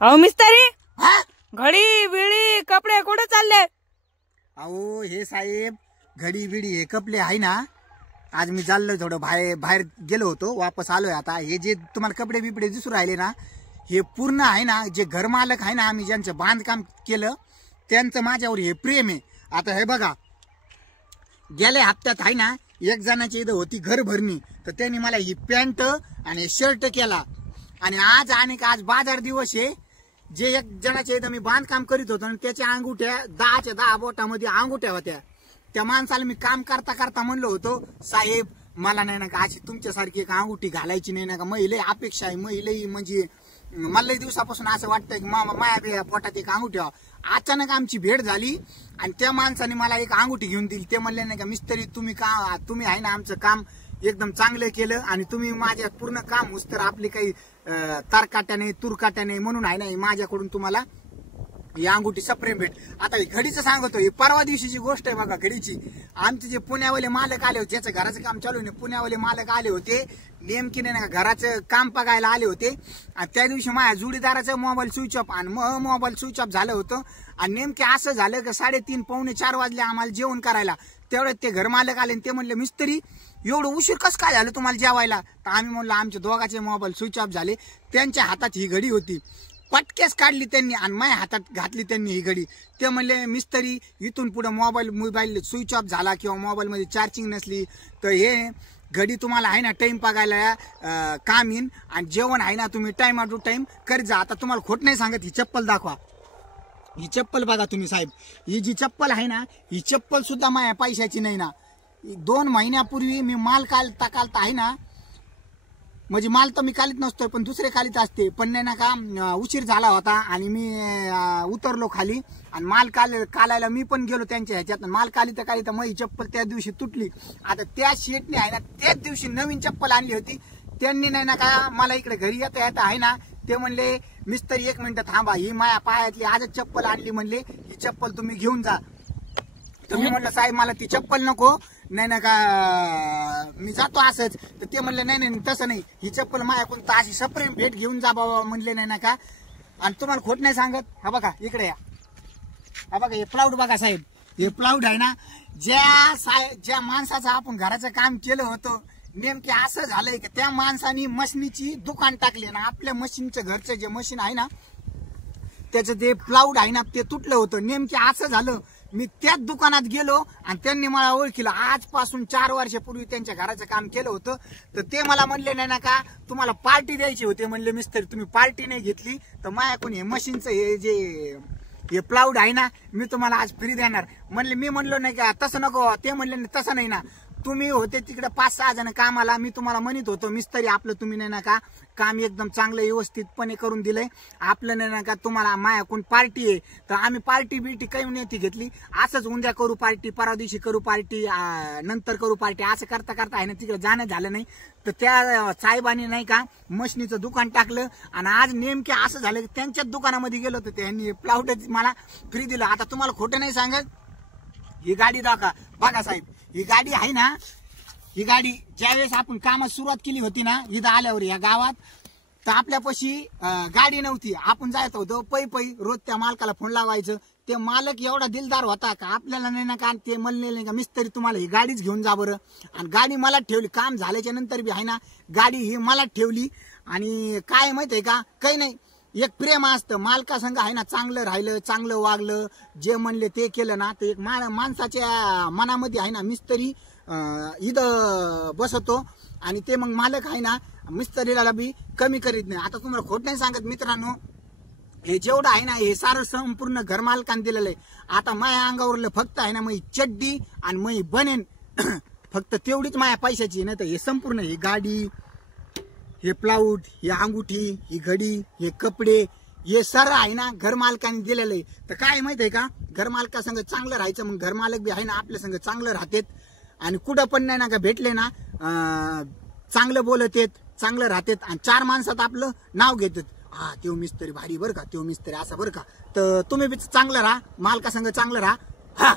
अहो मिस्त्री, हा? घडी बिडी कपडे कुठे चालले? अहो हे साहेब घडी बिडी हे कपडे आहे ना, आज मी चाललोय थोडं बाहेर गेलो होतो, वापस आलोय. आता हे जे तुम्हाला कपडे बिपडे दिसू राहिले ना, हे पूर्ण आहे ना, जे घरमालक आहे ना, आम्ही ज्यांचं बांधकाम केलं त्यांचं माझ्यावर हे प्रेम आहे. आता हे बघा, गेल्या हप्त्यात आहे ना, एक जणाची इथं होती घर भरणी, तर त्यांनी मला ही पॅन्ट आणि शर्ट केला. आणि आज बाजार दिवस आहे. जे एक जणाच्या इथं मी बांधकाम करीत होतो आणि त्याच्या अंगुठ्या 10च्या 10 बोटामध्ये अंगुठ्या होत्या. त्या माणसाला मी काम करता करता म्हणलो होतो, साहेब मला नाही ना का अशी तुमच्यासारखी एक अंगुठी घालायची नाही ना का, महिला अपेक्षा आहे. महिला म्हणजे मला दिवसापासून असं वाटतंय की माया पोटात एक अंगुठी. अचानक आमची भेट झाली आणि त्या माणसाने मला एक अंगुठी घेऊन दिली. ते म्हणले नाही का, मिस्त्री तुम्ही आहे ना, आमचं काम एकदम चांगलं केलं आणि तुम्ही माझ्या पूर्ण काम उस्तर आपली काही तारकाट्या नाही तुरकाट्या नाही म्हणून आहे ना, माझ्याकडून तुम्हाला ही अंगुठी सप्रेम भेट. आता घडीचं सांगतो, ही परवा दिवशीची गोष्ट आहे बघा. घडीची आमचे जे पुण्यावाले मालक आले होते, ज्याचं घराचं काम चालू आहे, पुण्यावाले मालक आले होते, नेमकी नाही ना घराचं काम बघायला आले होते. आणि त्या दिवशी माझ्या जोडीदाराचं मोबाईल स्विच ऑफ आणि मोबाईल स्विच ऑफ झालं होतं. आणि नेमके असं झालं की 3:30 पावणे 4 वाजले आम्हाला जेवण करायला. तेवढ्यात ते घर मालक आले आणि ते म्हणले, मिस्त्री एवढं उशीर कसं काय झालं तुम्हाला जेवायला? तर आम्ही म्हणलं आमचे दोघांचे मोबाईल स्विच ऑफ झाले. त्यांच्या हातात ही घडी होती, पटकेस काढली त्यांनी आणि माझ्या हातात घातली त्यांनी ही घडी. ते म्हणले, मिस्त्री इथून पुढे मोबाईल स्विच ऑफ झाला किंवा मोबाईल मध्ये चार्जिंग नसली तर हे घडी तुम्हाला आहे ना टाइम बघायला काम येईन आणि जेवण आहे ना तुम्ही टाइम टू टाइम करीत जा. आता तुम्हाला खोट नाही सांगत, ही चप्पल दाखवा. ही चप्पल बघा तुम्ही साहेब, ही जी चप्पल आहे ना, ही चप्पल सुद्धा माझ्या पैशाची नाही ना. 2 महिन्यापूर्वी मी माल कालता आहे ना, म्हणजे माल तर मी कालीत नसतोय पण दुसरे कालीत असते, पण नाही ना का उशीर झाला होता आणि मी उतरलो खाली आणि माल कालायला मी पण गेलो त्यांच्या ह्याच्यात. माल काली तर मग चप्पल त्या दिवशी तुटली. आता त्या शेटने आहे ना त्याच दिवशी नवीन चप्पल आणली होती. त्यांनी नाही ना का मला इकडे घरी येता आहे ना, ते म्हणले, मिस्त्री 1 मिनिट थांबा, ही माया पायातली आजच चप्पल आणली, म्हणले ही चप्पल तुम्ही घेऊन जा. तर मी म्हणलं, साहेब मला ती चप्पल नको, नाही ना का मी जातो असंच. तर ते म्हणले, नाही तसं नाही, ही चप्पल माझ्याकडून तर अशी सप्रेम भेट घेऊन जा बाबा म्हणले, नाही ना का. आणि तुम्हाला खोट नाही सांगत, हा बघा इकडे या, हा बघा हे प्लाउड बघा साहेब, हे प्लाउड आहे ना, ज्या माणसाचं आपण घराचं काम केलं होतं, नेमके असं झालंय की त्या माणसाने मशीनीची दुकान टाकली ना, आपल्या मशीनचं घरचं जे मशीन आहे ना त्याचं ते प्लाउड आहे ना ते तुटलं होतं. नेमके असं झालं, मी त्याच दुकानात गेलो आणि त्यांनी मला ओळखलं. आजपासून 4 वर्षापूर्वी त्यांच्या घराचं काम केलं होतं. तर ते मला म्हणले, नाही ना का तुम्हाला पार्टी द्यायची होती. म्हणले, मिस्त्री तुम्ही पार्टी नाही घेतली तर माझ्याकडून हे मशीनचं हे प्लाउड आहे ना, मी तुम्हाला आज फ्री देणार. म्हणले, मी म्हणलो नाही का तसं नको. ते म्हणले, तसं नाही ना, तुम्ही होते तिकडे 5-6 जण कामाला, मी तुम्हाला म्हणत होतो, मिस्त्री आपलं तुम्ही नाही ना का काम एकदम चांगलं व्यवस्थितपणे करून दिलंय, आपलं नाही ना का तुम्हाला मायाकडून पार्टी आहे. तर आम्ही पार्टी बिर्टी काही नाही घेतली, असंच उद्या करू पार्टी, परवा दिवशी करू पार्टी, नंतर करू पार्टी, असं करता करता आहे ना तिकडे जाणं झालं नाही. तर त्या साहेबांनी नाही का मशनीचं दुकान टाकलं आणि आज नेमके असं झालं की त्यांच्याच दुकानामध्ये गेलो होतो, त्यांनी प्लाउड मला फ्री दिलं. आता तुम्हाला खोटं नाही सांगत, ही गाडी दाखवा बघा साहेब, ही गाडी आहे ना, ही गाडी ज्यावेळेस आपण कामात सुरुवात केली होती ना इथं आल्यावर या गावात, तर आपल्यापाशी गाडी नव्हती. आपण जायचं होतो पै रोज त्या मालकाला फोन लावायचं. ते मालक एवढा दिलदार होता का आपल्याला नाही ना का ते म्हणले नाही का, मिस्त्री तुम्हाला ही गाडीच घेऊन जा बरं. आणि गाडी मला ठेवली, काम झाल्याच्या नंतर बी आहे ना गाडी ही मला ठेवली. आणि काय माहित आहे का, काही नाही, एक प्रेम असतं मालका संग आहे ना, चांगलं राहिलं, चांगलं वागलं, जे म्हणले ते केलं ना, तर एक माणसाच्या मनामध्ये आहे ना मिस्त्री इथं बसतो आणि ते मग मालक आहे ना मिस्त्रीला बी कमी करीत नाही. आता तुम्हाला खोट नाही सांगत मित्रांनो, हे जेवढं आहे ना हे सारं संपूर्ण घरमालकाने दिलेलं आहे. आता माझ्या अंगावरलं फक्त आहे ना मग चड्डी आणि मग बनेन फक्त तेवढीच माझ्या पैशाची, नाही तर हे संपूर्ण ही गाडी, हे प्लाउड, हे अंगुठी, ही घडी, हे कपडे, हे सर आहे ना घरमालकाने दिलेलं आहे. तर काय माहित आहे का, घरमालका संग चांगलं राहायचं, मग घरमालक बी आहे ना आपल्या संग चांगलं राहतेत आणि कुठं पण नाही ना का भेटले ना चांगलं बोलत येत, चांगलं राहतेत आणि 4 माणसात आपलं नाव घेतात, हा त्यो मिस्त्री भारी बरं का, त्यो मिस्त्री असा बरं का. तर तुम्ही बी चांगलं राहा, मालका संग चांगलं राहा. हा.